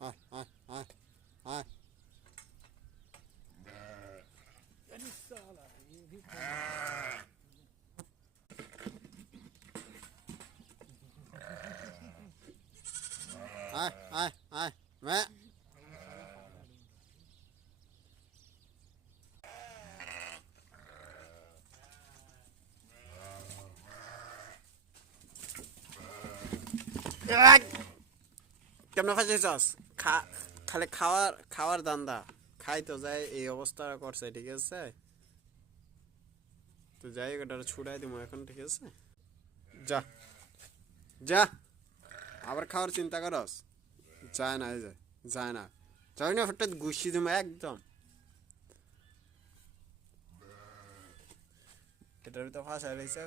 আয় আয় আয় আয় আয় আয় আয় মে কেমন ফাঁসিয়েছস খালি খাওয়ার খাওয়ার দান্দা খাই তো যাই এই অবস্থা করছে ঠিক আছে তো যাই ওটা ছুড়াই দিব এখন ঠিক আছে যা যা আবার খাওয়ার চিন্তা করস যায় না যায় যায় না যাই না হঠাৎ গুছিয়ে দিব একদম এটার ভিতরে ফাঁসা রয়েছে